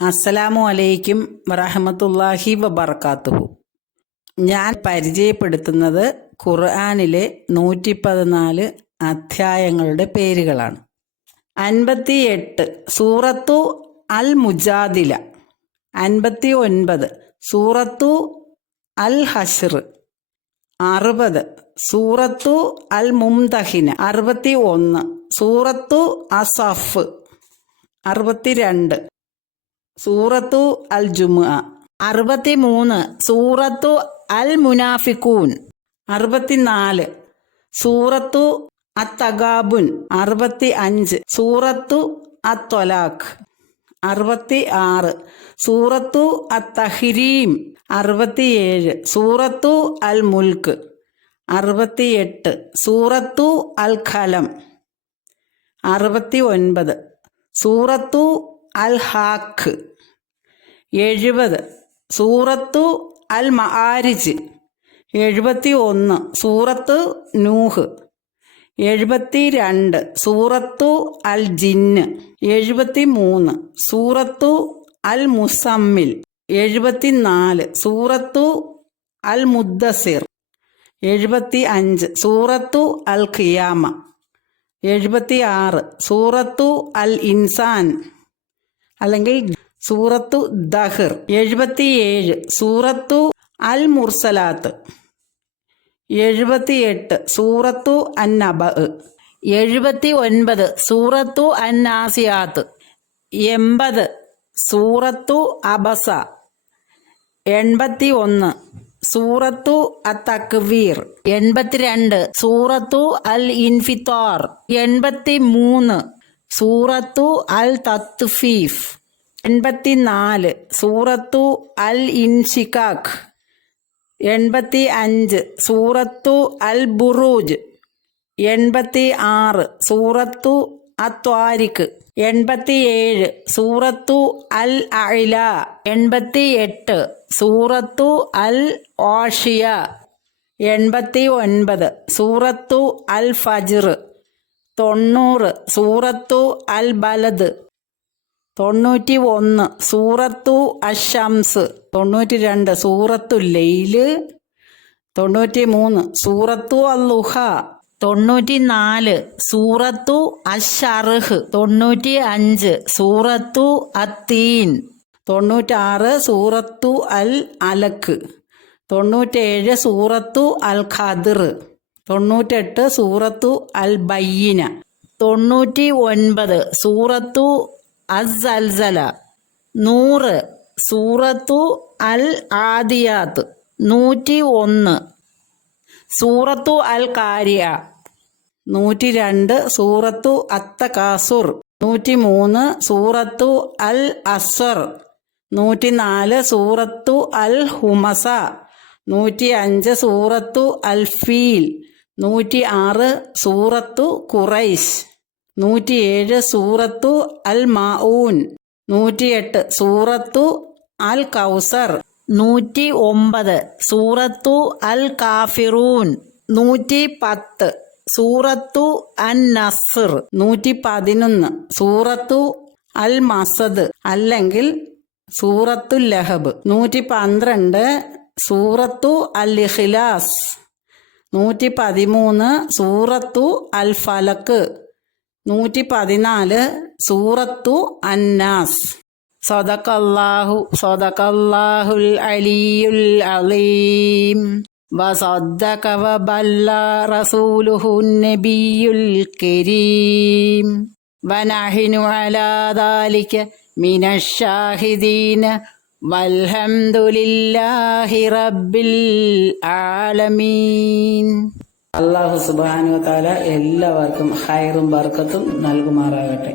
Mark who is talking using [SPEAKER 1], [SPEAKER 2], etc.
[SPEAKER 1] അസ്സലാമു അലൈക്കും വറഹമത്തല്ലാഹി വബർക്കാത്തുഹു ഞാൻ പരിചയപ്പെടുത്തുന്നത് ഖുർആാനിലെ നൂറ്റി പതിനാല് അധ്യായങ്ങളുടെ പേരുകളാണ്. അൻപത്തി എട്ട് സൂറത്തു അൽ മുജാദില അൻപത്തി ഒൻപത് സൂറത്തു അൽ ഹഷർ അറുപത് സൂറത്തു അൽ മുംതഹിന അറുപത്തി ഒന്ന് സൂറത്തു അസഫ്. അറുപത്തിരണ്ട് സൂറത്തു അൽ ജുമുഅ അറുപത്തി മൂന്ന് സൂറത്തു അൽ മുനാഫിക്കൂൻ അറുപത്തിനാല് സൂറത്തു അത്തഗാബുൻ അറുപത്തി അഞ്ച് സൂറത്തു അത്തൊലാഖ്. അറുപത്തി ആറ് സൂറത്തു അത്തഹിരീം. അറുപത്തിയേഴ് സൂറത്തു അൽ മുൽക്ക് അറുപത്തിയെട്ട് സൂറത്തു അൽ ഖലം അറുപത്തി ഒൻപത് സൂറത്തു അൽ ഹാഖ് എഴുപത്. സൂറത്തു അൽ മഹാരിജ് എഴുപത്തി ഒന്ന് സൂറത്ത് നൂഹ്. എഴുപത്തി രണ്ട് സൂറത്തു അൽ ജിന്ന് എഴുപത്തി മൂന്ന് സൂറത്തു അൽ മുസമ്മിൽ എഴുപത്തി നാല് സൂറത്തു അൽ മുദ്ദസിർ എഴുപത്തി അഞ്ച് സൂറത്തു അൽ ഖിയാമ എഴുപത്തി ആറ് സൂറത്തു അൽ ഇൻസാൻ അല്ലെങ്കിൽ സൂറത്തു ദഹിർ എഴുപത്തിയേഴ്. സൂറത്തു അൽ മുർസലാത്ത് എഴുപത്തിയെട്ട്. സൂറത്തു അന്നബ എഴുപത്തി ഒൻപത് സൂറത്തു അന്നാസിയാത്ത് എൺപത്. സൂറത്തു അബസ എൺപത്തി ഒന്ന് സൂറത്തു അത്തക്വീർ എൺപത്തിരണ്ട്. സൂറത്തു അൽ ഇൻഫിത്താർ എൺപത്തി മൂന്ന് സൂറത്തു അൽ തത്ഫീഫ്. എൺപത്തിനാല്. സൂറത്തു അൽ ഇൻഷിക്കാഖ് എൺപത്തി അഞ്ച് സൂറത്തു അൽ ബുറൂജ്. എൺപത്തി ആറ് സൂറത്തു അത്വാരിക്ക് എൺപത്തിയേഴ്. സൂറത്തു അൽ അഴില എൺപത്തി എട്ട് സൂറത്തു അൽ ഓഷിയ. എൺപത്തി ഒൻപത് സൂറത്തു അൽ ഫജ്ർ തൊണ്ണൂറ് സൂറത്തു അൽ ബലദ് തൊണ്ണൂറ്റി ഒന്ന് സൂറത്തു അഷംസ്. തൊണ്ണൂറ്റി രണ്ട് സൂറത്തു ലെയിൽ തൊണ്ണൂറ്റി മൂന്ന് സൂറത്തു അല്ലുഹ തൊണ്ണൂറ്റി നാല് സൂറത്തു അഷർഹ് തൊണ്ണൂറ്റി അഞ്ച് സൂറത്തു അത്തീൻ. തൊണ്ണൂറ്റാറ് സൂറത്തു അൽ അലക്ക് തൊണ്ണൂറ്റേഴ് സൂറത്തു അൽ ഖദർ തൊണ്ണൂറ്റെട്ട് സൂറത്തു അൽ ബയ്യന തൊണ്ണൂറ്റി ഒൻപത് സൂറത്തു അസ്സൽസല. നൂറ് സൂറത്തു അൽ ആദിയാത്ത്. നൂറ്റി ഒന്ന് സൂറത്തു അൽ കാര്യ. നൂറ്റി രണ്ട് സൂറത്തു അത്ത കാസുർ നൂറ്റി മൂന്ന് സൂറത്തു അൽ അസ്വർ. നൂറ്റി നാല് സൂറത്തു അൽ ഹുമസ. നൂറ്റി അഞ്ച് സൂറത്തു അൽ ഫീൽ. നൂറ്റി ആറ് സൂറത്തു ഖുറൈശ് നൂറ്റിയേഴ് സൂറത്തു അൽ മാഊൻ നൂറ്റിയെട്ട് സൂറത്തു അൽ കൗസർ നൂറ്റി ഒമ്പത് സൂറത്തു അൽ കാഫിറൂൻ നൂറ്റി പത്ത് സൂറത്തു അൻ നസർ നൂറ്റി പതിനൊന്ന് സൂറത്തു അൽ മസദ് അല്ലെങ്കിൽ സൂറത്തു ലഹബ് നൂറ്റി പന്ത്രണ്ട് സൂറത്തു അൽ ഇഖ്ലാസ് നൂറ്റി പതിമൂന്ന് സൂറത്തു അൽ ഫലക്ക് നൂറ്റി പതിനാല് സൂറത്തു അന്നാസ് സദക്കല്ലാഹു സദക്കല്ലാഹുൽ അലിയുൽ അലീം وصدق وبلى رسوله النبي الكريم ونحن على ذلك من الشاهدين വൽഹംദുലില്ലാഹി റബ്ബിൽ ആലമീൻ. അള്ളാഹു സുബാനുവ താല എല്ലാവർക്കും ഹൈറും ബർക്കത്തും നൽകുമാറാകട്ടെ.